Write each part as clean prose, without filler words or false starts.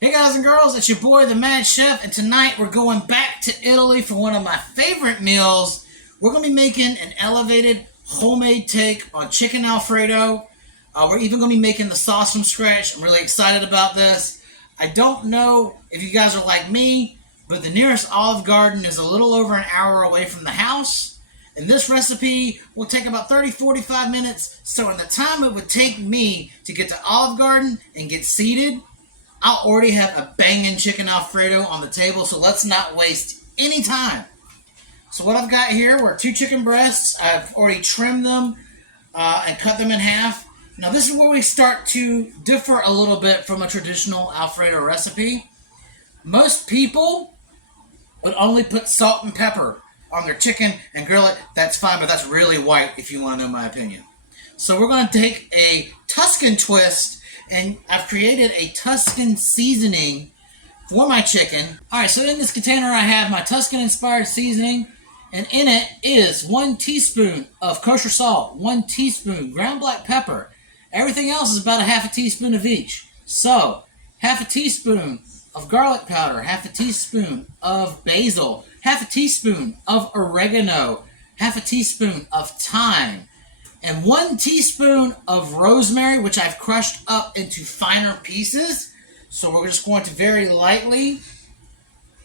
Hey guys and girls, it's your boy the Mad Chef, and tonight we're going back to Italy for one of my favorite meals. We're going to be making an elevated homemade take on chicken Alfredo. We're even going to be making the sauce from scratch. I'm really excited about this. I don't know if you guys are like me, but the nearest Olive Garden is a little over an hour away from the house. And this recipe will take about 30-45 minutes. So in the time it would take me to get to Olive Garden and get seated, I'll already have a banging chicken Alfredo on the table, so let's not waste any time. So what I've got here were 2 chicken breasts. I've already trimmed them and cut them in half. Now this is where we start to differ a little bit from a traditional Alfredo recipe. Most people would only put salt and pepper on their chicken and grill it. That's fine, but that's really white if you want to know my opinion. So we're going to take a Tuscan twist, and I've created a Tuscan seasoning for my chicken. Alright, so in this container I have my Tuscan-Inspired seasoning, and in it is 1 teaspoon of kosher salt, 1 teaspoon ground black pepper. Everything else is about a half a teaspoon of each. So, half a teaspoon of garlic powder, half a teaspoon of basil, half a teaspoon of oregano, half a teaspoon of thyme, and 1 teaspoon of rosemary, which I've crushed up into finer pieces. So we're just going to very lightly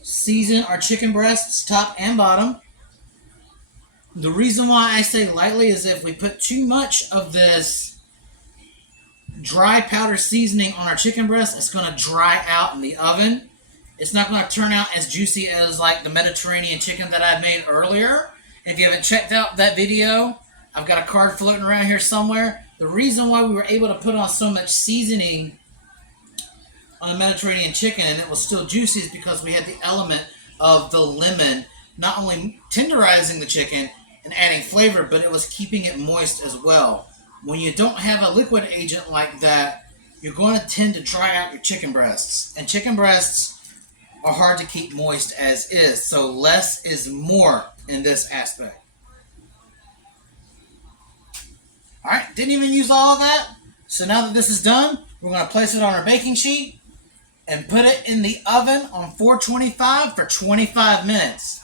season our chicken breasts, top and bottom. The reason why I say lightly is if we put too much of this dry powder seasoning on our chicken breast, it's going to dry out in the oven. It's not going to turn out as juicy as like the Mediterranean chicken that I made earlier. If you haven't checked out that video, I've got a card floating around here somewhere. The reason why we were able to put on so much seasoning on the Mediterranean chicken and it was still juicy is because we had the element of the lemon not only tenderizing the chicken and adding flavor, but it was keeping it moist as well. When you don't have a liquid agent like that, you're going to tend to dry out your chicken breasts. And chicken breasts are hard to keep moist as is, so less is more in this aspect. Alright, didn't even use all of that. So now that this is done, we're going to place it on our baking sheet and put it in the oven on 425 for 25 minutes.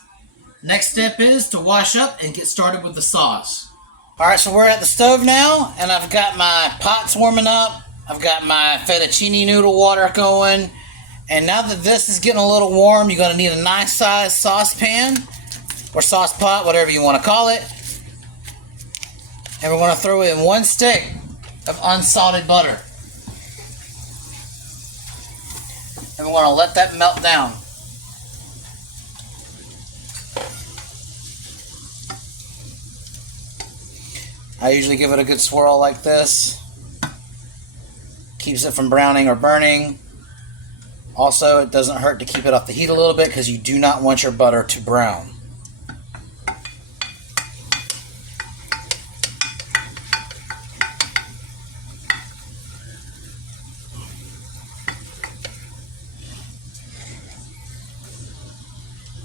Next step is to wash up and get started with the sauce. Alright, so we're at the stove now, and I've got my pots warming up. I've got my fettuccine noodle water going. And now that this is getting a little warm, you're going to need a nice sized saucepan or sauce pot, whatever you want to call it. And we're going to throw in 1 stick of unsalted butter. And we're going to let that melt down. I usually give it a good swirl like this. Keeps it from browning or burning. Also, it doesn't hurt to keep it off the heat a little bit because you do not want your butter to brown.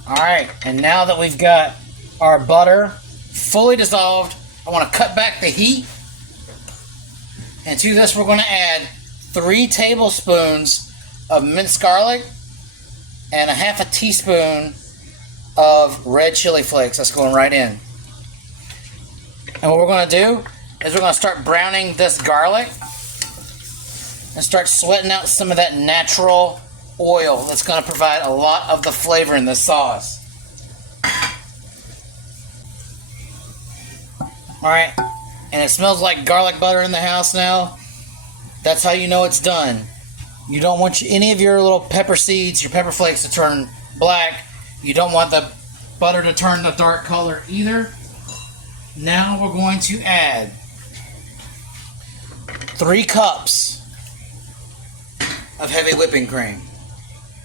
Alright, and now that we've got our butter fully dissolved, I want to cut back the heat. And to this we're going to add 3 tablespoons of minced garlic and a half a teaspoon of red chili flakes. That's going right in. And what we're going to do is we're going to start browning this garlic and start sweating out some of that natural oil that's going to provide a lot of the flavor in this sauce. Alright, and it smells like garlic butter in the house now. That's how you know it's done. You don't want any of your little pepper seeds, your pepper flakes to turn black. You don't want the butter to turn the dark color either. Now we're going to add 3 cups of heavy whipping cream.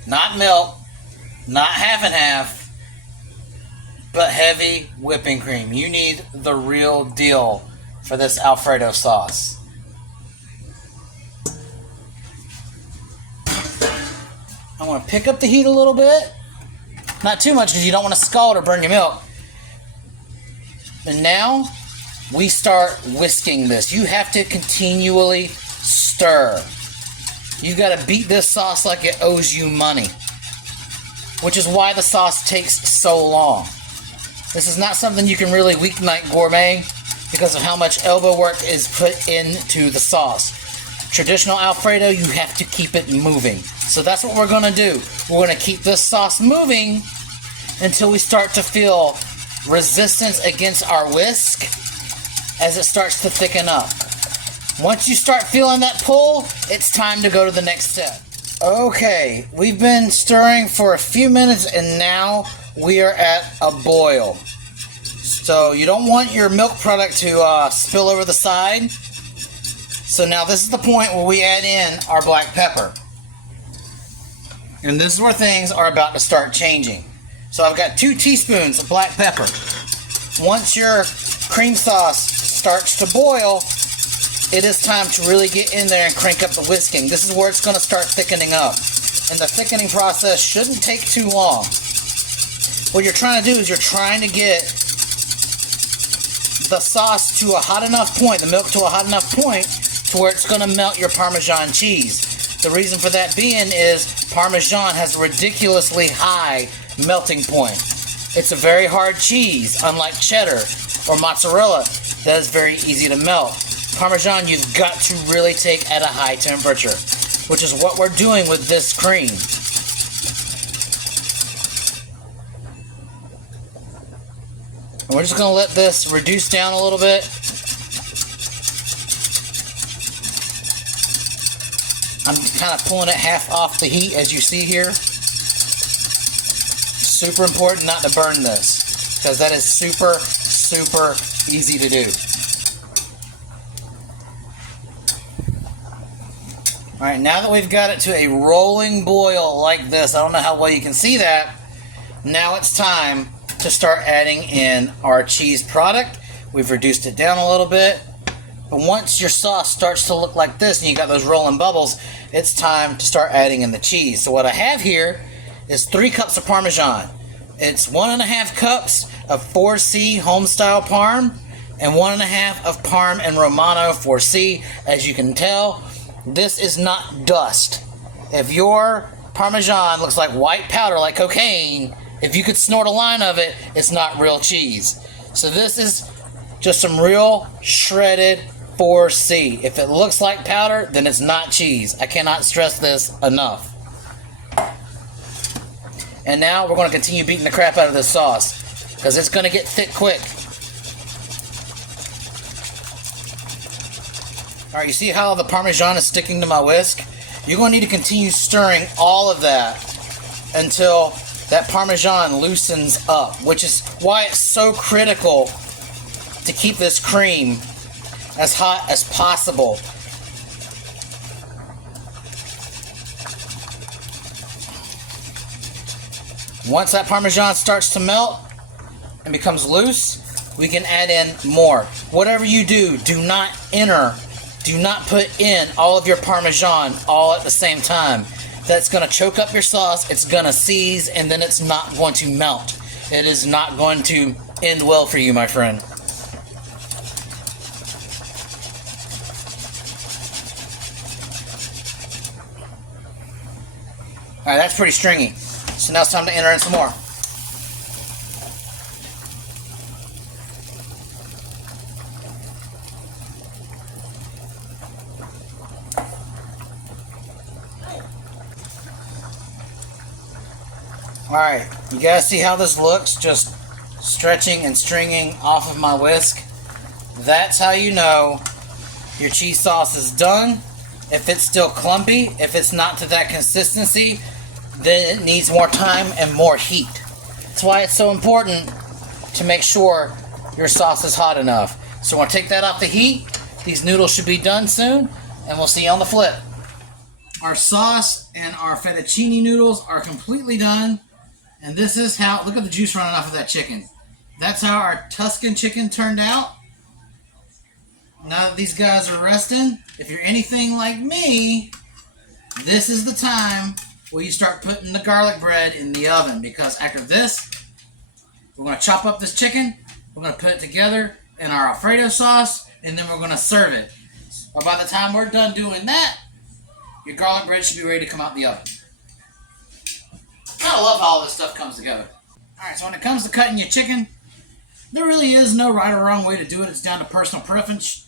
Not milk, not half and half, but heavy whipping cream. You need the real deal for this Alfredo sauce. I want to pick up the heat a little bit. Not too much because you don't want to scald or burn your milk. And now we start whisking this. You have to continually stir. You've got to beat this sauce like it owes you money, which is why the sauce takes so long. This is not something you can really weeknight gourmet because of how much elbow work is put into the sauce. Traditional Alfredo, you have to keep it moving. So that's what we're going to do. We're going to keep this sauce moving until we start to feel resistance against our whisk as it starts to thicken up. Once you start feeling that pull, it's time to go to the next step. Okay, we've been stirring for a few minutes and now we are at a boil. So you don't want your milk product to spill over the side. So now this is the point where we add in our black pepper. And this is where things are about to start changing. So I've got 2 teaspoons of black pepper. Once your cream sauce starts to boil, it is time to really get in there and crank up the whisking. This is where it's going to start thickening up. And the thickening process shouldn't take too long. What you're trying to do is you're trying to get the sauce to a hot enough point, the milk to a hot enough point, to where it's going to melt your Parmesan cheese. The reason for that being is Parmesan has a ridiculously high melting point. It's a very hard cheese, unlike cheddar or mozzarella, that is very easy to melt. Parmesan you've got to really take at a high temperature, which is what we're doing with this cream. And we're just going to let this reduce down a little bit. I'm kind of pulling it half off the heat, as you see here. Super important not to burn this, because that is super, super easy to do. Alright, now that we've got it to a rolling boil like this, I don't know how well you can see that, now it's time to start adding in our cheese product. We've reduced it down a little bit. But once your sauce starts to look like this and you got those rolling bubbles, it's time to start adding in the cheese. So what I have here is 3 cups of Parmesan. It's 1.5 cups of 4C home-style Parm and 1.5 of Parm and Romano 4C. As you can tell, this is not dust. If your Parmesan looks like white powder, like cocaine, if you could snort a line of it, it's not real cheese. So this is just some real shredded 4C. If it looks like powder, then it's not cheese. I cannot stress this enough. And now we're going to continue beating the crap out of this sauce, because it's going to get thick quick. Alright, you see how the Parmesan is sticking to my whisk? You're going to need to continue stirring all of that until that Parmesan loosens up, which is why it's so critical to keep this cream as hot as possible. Once that Parmesan starts to melt and becomes loose, we can add in more. Whatever you do, do not put in all of your Parmesan all at the same time. That's going to choke up your sauce, it's going to seize, and then it's not going to melt. It is not going to end well for you, my friend. Alright, that's pretty stringy. So now it's time to enter in some more. Alright, you guys see how this looks? Just stretching and stringing off of my whisk. That's how you know your cheese sauce is done. If it's still clumpy, if it's not to that consistency, then it needs more time and more heat. That's why it's so important to make sure your sauce is hot enough. So we're going to take that off the heat. These noodles should be done soon, and we'll see you on the flip. Our sauce and our fettuccine noodles are completely done. And this is how, look at the juice running off of that chicken. That's how our Tuscan chicken turned out. Now that these guys are resting, if you're anything like me, this is the time where you start putting the garlic bread in the oven, because after this, we're going to chop up this chicken, we're going to put it together in our Alfredo sauce, and then we're going to serve it. But by the time we're done doing that, your garlic bread should be ready to come out the oven. I love how all this stuff comes together. Alright, so when it comes to cutting your chicken, there really is no right or wrong way to do it. It's down to personal preference.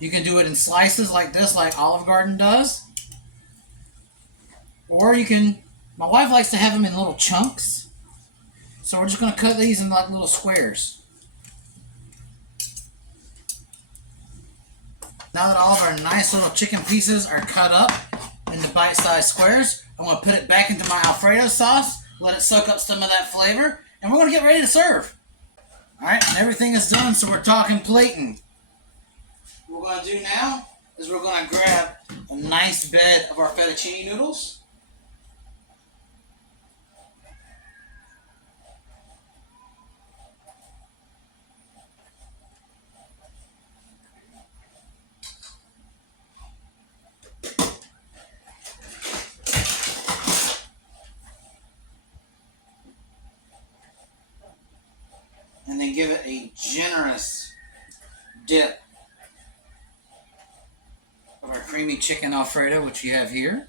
You can do it in slices like this, like Olive Garden does. Or you can, my wife likes to have them in little chunks. So we're just going to cut these in like little squares. Now that all of our nice little chicken pieces are cut up into bite-sized squares, I'm going to put it back into my Alfredo sauce, let it soak up some of that flavor, and we're going to get ready to serve. Alright, and everything is done, so we're talking plating. What we're going to do now is we're going to grab a nice bed of our fettuccine noodles. And then give it a generous dip of our creamy chicken Alfredo, which you have here.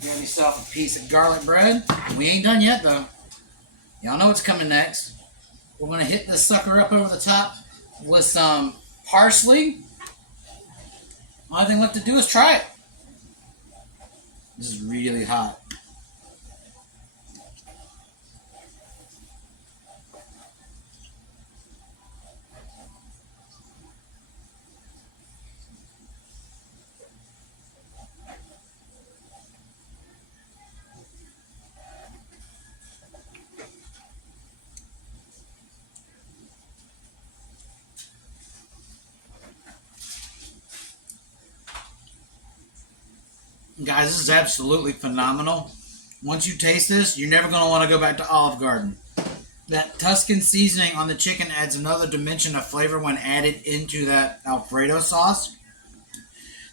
Grab yourself a piece of garlic bread. We ain't done yet, though. Y'all know what's coming next. We're going to hit this sucker up over the top with some parsley. Only thing left to do is try it. This is really hot. Guys, this is absolutely phenomenal. Once you taste this, you're never going to want to go back to Olive Garden. That Tuscan seasoning on the chicken adds another dimension of flavor when added into that Alfredo sauce.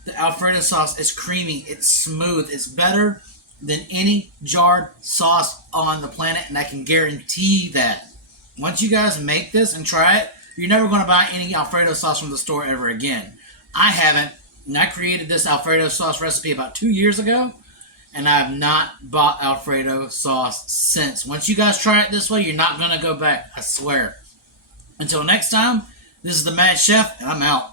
The Alfredo sauce is creamy, it's smooth, it's better than any jarred sauce on the planet, and I can guarantee that. Once you guys make this and try it, you're never going to buy any Alfredo sauce from the store ever again. I haven't. And I created this Alfredo sauce recipe about 2 years ago, and I have not bought Alfredo sauce since. Once you guys try it this way, you're not going to go back, I swear. Until next time, this is the Mad Chef, and I'm out.